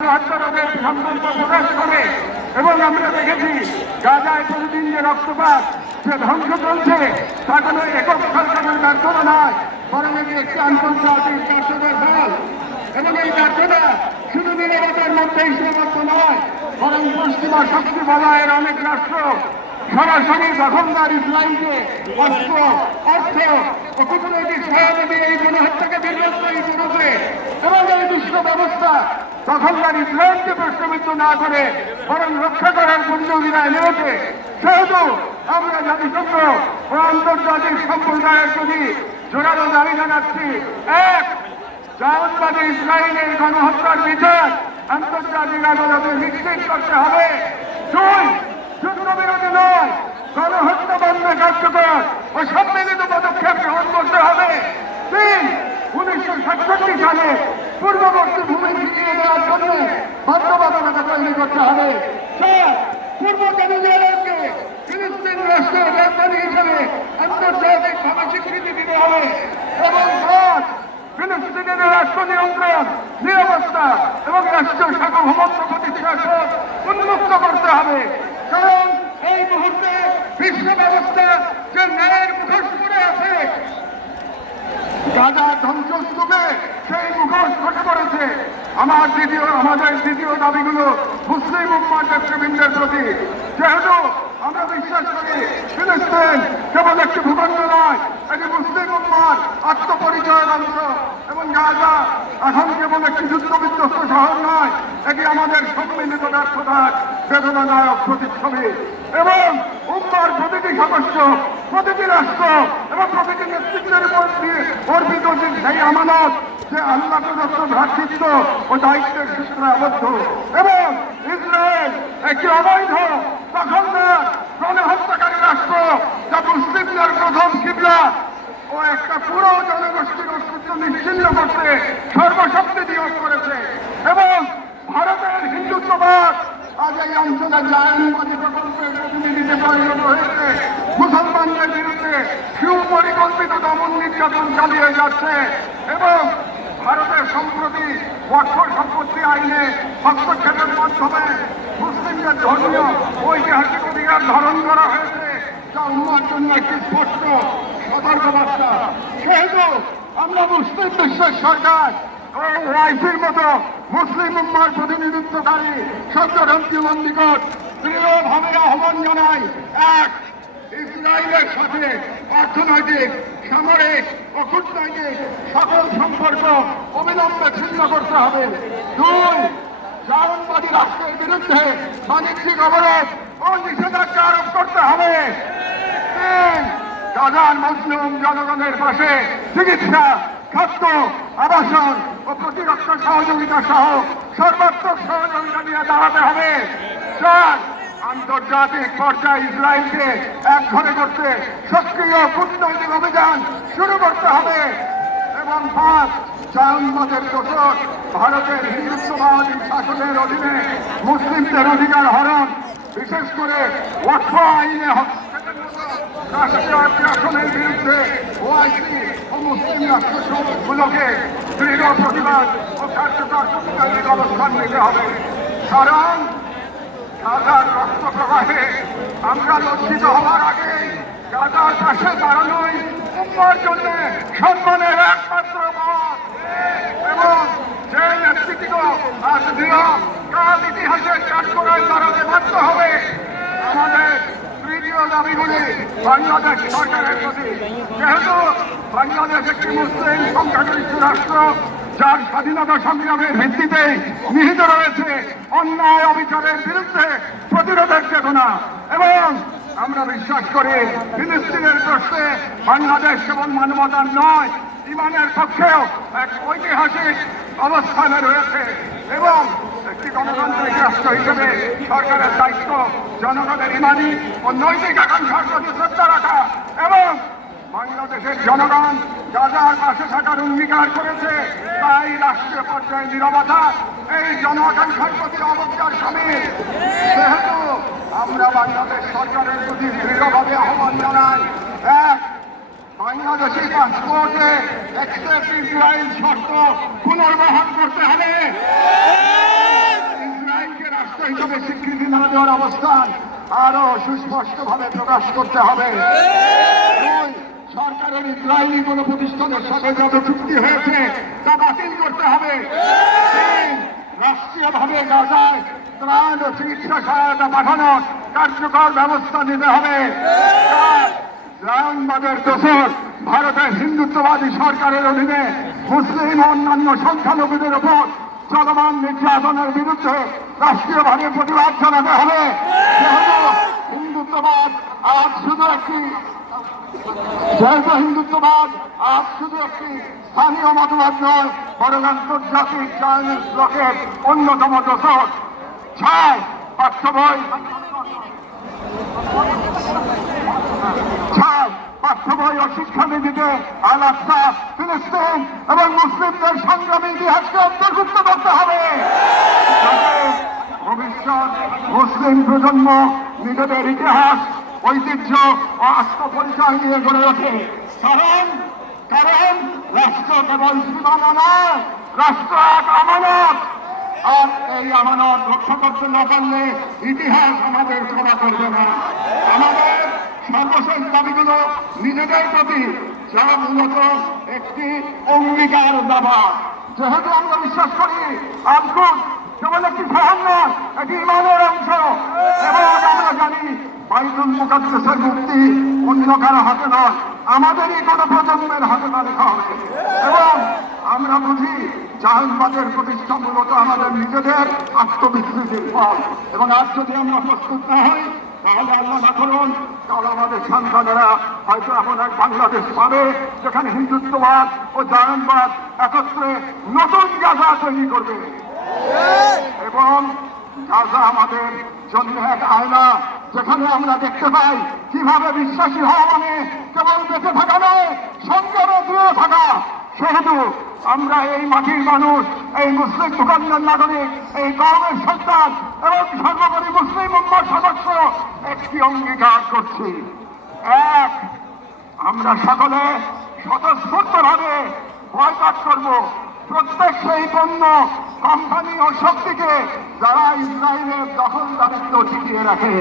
আত্মরোধের সংকল্প প্রকাশ করে। এবং আমরা দেখেছি গাজায় প্রতিদিন যে রক্তপাত, যে ধ্বংস চলছে, তা কোনো একক সরকারের ব্যর্থতা নয়, বরং এটি একটি আন্তর্জাতিক ব্যর্থতার ফল। এবং এই ব্যর্থতা শুধু নিরাপত্তার মধ্যেই সীমাবদ্ধ নয়, বরং পশ্চিমা শক্তি বলয়ের অনেক রাষ্ট্র সরাসরি দখলদার ইসরায়েলকে অস্ত্র, অর্থ ও কূটনৈতিক সহায়তা দিয়ে এই গণহত্যাকে দীর্ঘস্থায়ী করেছে। এবং এই বিশ্ব ব্যবস্থা দখলদার ইসরায়েলকে প্রশ্নবিদ্ধ না করে বরং রক্ষা করার বন্ধুবিরায় নেমেছে। সেহেতু আমরা জাতিসংঘ ও আন্তর্জাতিক সম্প্রদায়ের প্রতি জোরালো দাবি জানাচ্ছি, এক, জায়নবাদী ইসরায়েলের গণহত্যার বিচার আন্তর্জাতিক আদালতে নিশ্চিত করতে হবে। দুই, যুদ্ধবিরতি নয়, গণহত্যা বন্ধে কার্যকর ও সম্মিলিত পদক্ষেপ গ্রহণ করতে হবে। তিন, 1967 সালে পূর্ববর্তী ভূমি ফিরিয়ে দেওয়ার জন্য বাধ্যবাধকতা তৈরি করতে হবে। চার, পূর্ব জেরুজালেমকে ফিলিস্তিন রাষ্ট্রের রাজধানী হিসেবে আন্তর্জাতিকভাবে স্বীকৃতি দিতে হবে। এবং পাঁচ, ফিলিস্তিনের রাষ্ট্র নিয়ন্ত্রণ, নিরাপত্তা এবং রাষ্ট্রীয় সার্বভৌমত্ব প্রতিষ্ঠার পথ উন্মুক্ত করতে হবে। কারণ এই মুহূর্তে বিশ্ব ব্যবস্থা যে ন্যায়ের মুখোশ পড়ে আছে, গাজার ধ্বংসস্তূপে সেই মুখোশ ঘটে পড়েছে। আমাদের দ্বিতীয় দাবিগুলো মুসলিম উম্মার নেতৃবৃন্দের প্রতি। যেহেতু আমরা বিশ্বাস করি ফিলিস্তিন কেবল একটি ভূখণ্ড নয়, এটি মুসলিম উম্মার আত্মপরিচয়ের অংশ। এবং গাজা এখন কেবল একটি যুদ্ধবিধ্বস্ত শহর নয়, এটি আমাদের সম্মিলিত ব্যর্থতার বেদনাদায়ক প্রতিচ্ছবি। এবং উম্মার প্রতিটি সদস্য, প্রতিটি রাষ্ট্র এবং প্রতিটি নেতৃত্বের উপর অর্পিত সেই আমানত যে আল্লাহ প্রদত্ত ভ্রাতৃত্ব ও দায়িত্বের সূত্রে আবদ্ধ। এবং ইসরায়েল একটি অবৈধ দখলদার গণহত্যাকারী রাষ্ট্র, যা মুসলিমদের প্রথম কিবলা ও একটা পুরো জনগোষ্ঠীর অস্তিত্ব নিশ্চিহ্ন করতে সর্বশক্তি নিয়োগ করেছে। এবং ভারতের হিন্দুত্ববাদ আজ এই অঞ্চলের জায়নবাদী প্রকল্পের প্রতিনিধিতে পরিণত হয়েছে। মুসলমানদের বিরুদ্ধে সুপরিকল্পিত দমন নির্যাতন চালিয়ে যাচ্ছে। এবং ভারতের সম্প্রতি ওয়াকফ সম্পত্তি আইনে হস্তক্ষেপের মাধ্যমে মুসলিমদের ধর্মীয় ঐতিহাসিক অধিকার ধারণ করা হয়েছে, যা উম্মার জন্য একটি স্পষ্ট সতর্কবার্তা। সেহেতু আমরা মুসলিম বিশ্বের সরকার ও ওআইসির মতো মুসলিম উম্মার প্রতিনিধিত্বকারী সরকারের নিকট দৃঢ়ভাবে আহ্বান জানাই, এক, ইসরায়েলের সাথে অর্থনৈতিক, সামরিক ও কূটনৈতিক সকল সম্পর্ক অবিলম্বে ছিন্ন করতে হবে। দুই, জায়নবাদী রাষ্ট্রের বিরুদ্ধে বাণিজ্যিক অবরোধ ও নিষেধাজ্ঞা আরোপ করতে হবে। তিন, গাজার মুসলিম জনগণের পাশে চিকিৎসা, খাদ্য, আবাসন ও প্রতিরক্ষা সহযোগিতা সহ সর্বাত্মক সহযোগিতা নিয়ে দাঁড়াতে হবে। চার, আন্তর্জাতিক পর্যায়ে ইসরায়েলকে একঘরে করতে সক্রিয় কূটনৈতিক অভিযান শুরু করতে হবে। এবং পাঁচ, জায়নবাদের দোষর ভারতের হিন্দুত্ববাদী শাসনের অধীনে মুসলিমদের অধিকার হরণ, বিশেষ করে ওয়াকফ আইনে রাষ্ট্রীয় শাসনের বিরুদ্ধে ওআইসি ও মুসলিম রাষ্ট্রগুলোকে দৃঢ় প্রতিবাদ ও কার্যকর কূটনৈতিক অবস্থান নিতে হবে। কারণ গাজার রক্ত প্রবাহে আমরা লজ্জিত হওয়ার আগে গাজার পাশে দাঁড়ানোই উম্মার জন্য সম্মানের একমাত্র পথ। এবং যে নেতৃত্ব আজ দৃঢ় কাল ইতিহাসের কাঠগড়ায় দাঁড়াতে বাধ্য হবে। আমাদের তৃতীয় দাবিগুলি বাংলাদেশ সরকারের প্রতি। যেহেতু বাংলাদেশ একটি মুসলিম সংখ্যাগরিষ্ঠ রাষ্ট্র, যার স্বাধীনতা সংগ্রামের ভিত্তিতে নিহিত রয়েছে অন্যায় অবিচারের বিরুদ্ধে প্রতিরোধের চেতনা। এবং আমরা বিশ্বাস করি ফিলিস্তিনের প্রশ্নে বাংলাদেশ কেবল মানবতার নয়, ইমানের পক্ষেও এক ঐতিহাসিক অবস্থানে রয়েছে। এবং একটি গণতান্ত্রিক রাষ্ট্র হিসেবে সরকারের দায়িত্ব জনগণের ইমানি ও নৈতিক আকাঙ্ক্ষার প্রতি শ্রদ্ধা রাখা। এবং বাংলাদেশের জনগণ গাজার পাশে থাকার অঙ্গীকার করেছে, তাই রাষ্ট্রীয় পর্যায়ে নীরবতা এই জন আকাঙ্ক্ষার প্রতি অবজ্ঞার সামিল। সেহেতু আমরা বাংলাদেশ সরকারের প্রতি দৃঢ়ভাবে আহ্বান জানাই, এক, বাংলাদেশি পাসপোর্টে এক্সেপ্ট ইসরায়েল শর্ত পুনর্বহাল করতে হবে। নিজের অবস্থান আরো সুস্পষ্টভাবে প্রকাশ করতে হবে। সরকারের ইসরায়েলি কোন প্রতিষ্ঠানের সাথে যত চুক্তি হয়েছে তা বাতিল করতে হবে। রাষ্ট্রীয়ভাবে গাজায় ত্রাণ ও চিকিৎসা সহায়তা পাঠানোর কার্যকর ব্যবস্থা নিতে হবে। জায়নবাদের দোষর ভারতের হিন্দুত্ববাদী সরকারের অধীনে মুসলিম ও অন্যান্য সংখ্যালঘুদের উপর চলমান নির্যাতনের বিরুদ্ধে রাষ্ট্রীয়ভাবে প্রতিবাদ জানাতে হবে। যেহেতু হিন্দুত্ববাদ আজ শুধু একটি স্থানীয় মতবাদ নয়, বরং আন্তর্জাতিক চাইনিজ ব্লকের অন্যতম দোষর। ছয় পাঠ্য বই ও শিক্ষানীতিতে আল আকসা, ফিলিস্তিন এবং মুসলিমদের সংগ্রামী ইতিহাসকে অন্তর্ভুক্ত করতে হবে, যাতে ভবিষ্যৎ মুসলিম প্রজন্ম নিজেদের ইতিহাস, ঐতিহ্য ও আত্মপরিচয় নিয়ে গড়ে ওঠে। কারণ রাষ্ট্র কেবল সীমানা নয়, রাষ্ট্র এক আমানত। আর এই আমানত রক্ষা করতে না পারলে ইতিহাস আমাদের ক্ষমা করবে না। আমাদের সর্বশেষ দাবিগুলো নিজেদের প্রতি, যা মূলত একটি অঙ্গীকার দাবা। যেহেতু আমরা বিশ্বাস করি আল-কুদস কেবল একটি শহর নয়, এটি ইমানের অংশ, এবং আমরা জানি বাইতুল মুকাদ্দাসের মুক্তি অন্য কারো হাতে নয়, আমাদেরই কোনো প্রজন্মের হাতে তা লেখা হবে। এবং আমরা বুঝি জায়নবাদের প্রতিষ্ঠা মূলত আমাদের নিজেদের আত্মবিস্মৃতির ফল। এবং আজ যদি আমরা প্রস্তুত না হই, তাহলে আল্লাহ না করুন, তাহলে আমাদের সন্তানেরা হয়তো এমন এক বাংলাদেশ পাবে যেখানে হিন্দুত্ববাদ ও জায়নবাদ একত্রে নতুন গাজা তৈরি করবে। এবং গাজা আমাদের জন্য এক আয়না, যেখানে আমরা দেখতে পাই কিভাবে বিশ্বাসী হওয়া মানে কেবল বেঁচে থাকা নয়, সংগ্রামে দূরে থাকা। সেহেতু আমরা এই মাটির মানুষ, এই মুসলিম ভূখণ্ডের নাগরিক, এই কওমের সন্তান এবং সর্বোপরি মুসলিম উম্মার সদস্য একটি অঙ্গীকার করছি। এক, আমরা সকলে স্বতঃস্ফূর্তভাবে বয়কট করব প্রত্যেক সেই পণ্য, কোম্পানি ও শক্তিকে যারা ইসরায়েলের দখলদারিত্ব টিকিয়ে রাখে।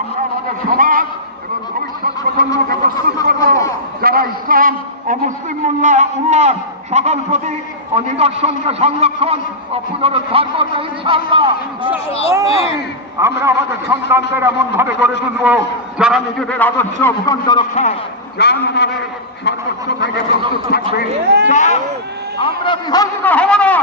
আমরা আমাদের সমাজ এবং ভবিষ্যৎ প্রজন্মকে প্রস্তুত করব যারা ইসলাম ও মুসলিম উম্মার সকল প্রতীক ও নিদর্শনকে সংরক্ষণ ও পুনরুদ্ধার করবে ইনশাআল্লাহ। আমরা আমাদের সন্তানদের এমন ভাবে গড়ে তুলব যারা নিজেদের আদর্শ ভূখণ্ড রক্ষায় জানমালের সর্বোচ্চ থেকে প্রস্তুত থাকবে। আমরা বিভাজিত হব না,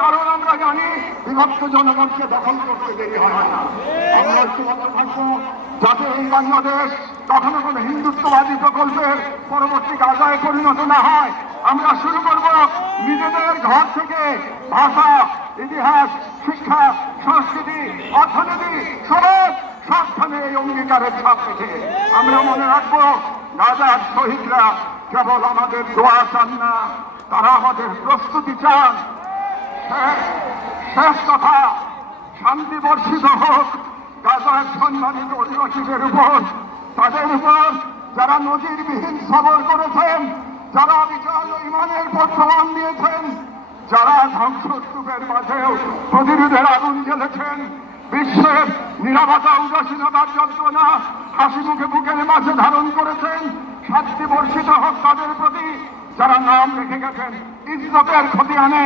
কারণ আমরা জানি বিভক্ত জনগণকে দখল করতে দেরি হয় না। আমরা ঐক্যবদ্ধ থাকবো যাতে এই বাংলাদেশ কখনো কোনো হিন্দুত্ববাদী প্রকল্পের পরবর্তী গাজায় পরিণত না হয়। আমরা শুরু করব নিজেদের ঘর থেকে, ভাষা, ইতিহাস, শিক্ষা, সংস্কৃতি, অর্থনীতি, সমাজ সবখানে এই অঙ্গীকারের ছাপ রেখে আমরা মনে রাখবো গাজার শহীদরা কেবল আমাদের দোয়া চান না, তারা আমাদের প্রস্তুতি চান। শেষ কথা, শান্তি বর্ষিত হোক গাজার সম্মানিত অধিবাসীদের উপর, তাদের উপর যারা নজিরবিহীন সবর করেছেন, যারা বিশাল ইমানের প্রমাণ দিয়েছেন, যারা ধ্বংসস্তূপের মাঝেও প্রতিরোধের আগুন জ্বেলেছেন, বিশ্বের নিরাপত্তা উদাসীনতার যন্ত্রণা হাসি মুখে বুকের মাঝে ধারণ করেছেন। শান্তি বর্ষিত হোক তাদের প্রতি যারা নাম রেখে গেছেন ইজ্জতের খতিয়ানে।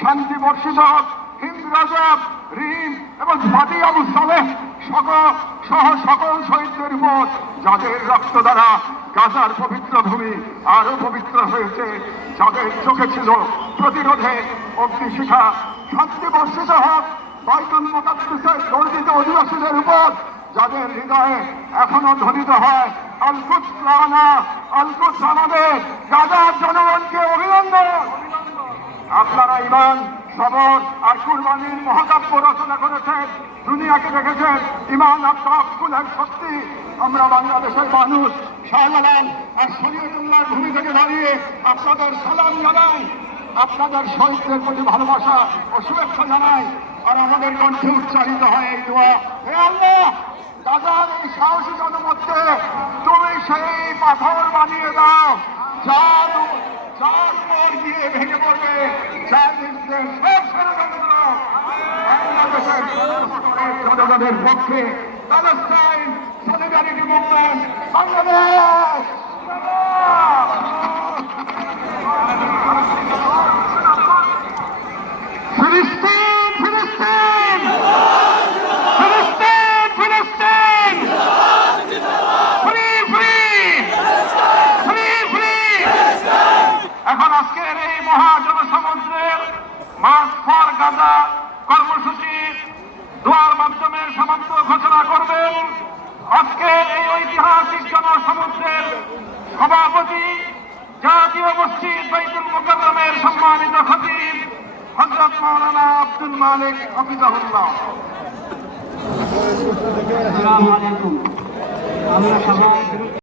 শান্তি বর্ষিত হোক হিন্দ রাজব, রিম এবং সাদি আবু সালেহ সহ সকল শহীদদের উপর, যাদের রক্ত দ্বারা গাজার পবিত্র ভূমি আরো পবিত্র হয়েছে, যাদের চোখে ছিল প্রতিরোধে অগ্নিশিখা। শান্তি বর্ষিত হোক বাইতুল মুকাদ্দাসের গর্বিত অধিবাসীদের উপর, যাদের হৃদয়ে এখনো ধ্বনিত হয় আল-কুদস লানা, আল-কুদস আমাদের। গাজার জনগণকে অভিনন্দন। আপনারা ইমান, সবর আর কুরবানির মহাকাব্য রচনা করেছেন, দুনিয়াকে দেখেছেন ইমান আর তাওয়াক্কুলের শক্তি। আমরা বাংলাদেশের মানুষ শাহজালাল আর শরীয়তুল্লাহর ভূমি থেকে দাঁড়িয়ে আপনাদের সালাম জানাই, আপনাদের শহীদদের প্রতি ভালোবাসা ও শুভেচ্ছা জানাই। আর আমাদের কণ্ঠে উচ্চারিত হয় এই দোয়া, হে আল্লাহ, গাজার এই সাহসী জনমতকে তুমি সেই পাথর বানিয়ে দাও যার উপর গিয়ে ভেঙে পড়বে চাইনিজদের সব ষড়যন্ত্র। বাংলাদেশের জনগণের পক্ষে প্যালেস্টাইন সলিডারিটি মুভমেন্ট বাংলাদেশ ফিলিস্তিন ফিলিস্তিন ফিলিস্তিন ফিলিস্তিন ফ্রি ফ্রি ফ্রি ফ্রি। এখন আজকের এই মহাজনসমুদ্রের মার্চ ফর গাজা কর্মসূচি দোয়ার মাধ্যমে সমাপ্ত ঘোষণা করবেন আজকে এই ঐতিহাসিক জনসমুদ্রের সভাপতি জাতীয় মসজিদ বাইতুল মুকাররমের সম্মানিত খতিব হযরত মাওলানা আব্দুল মালিক হাফিজাহুল্লাহ। আসসালামু আলাইকুম। আমরা সবাই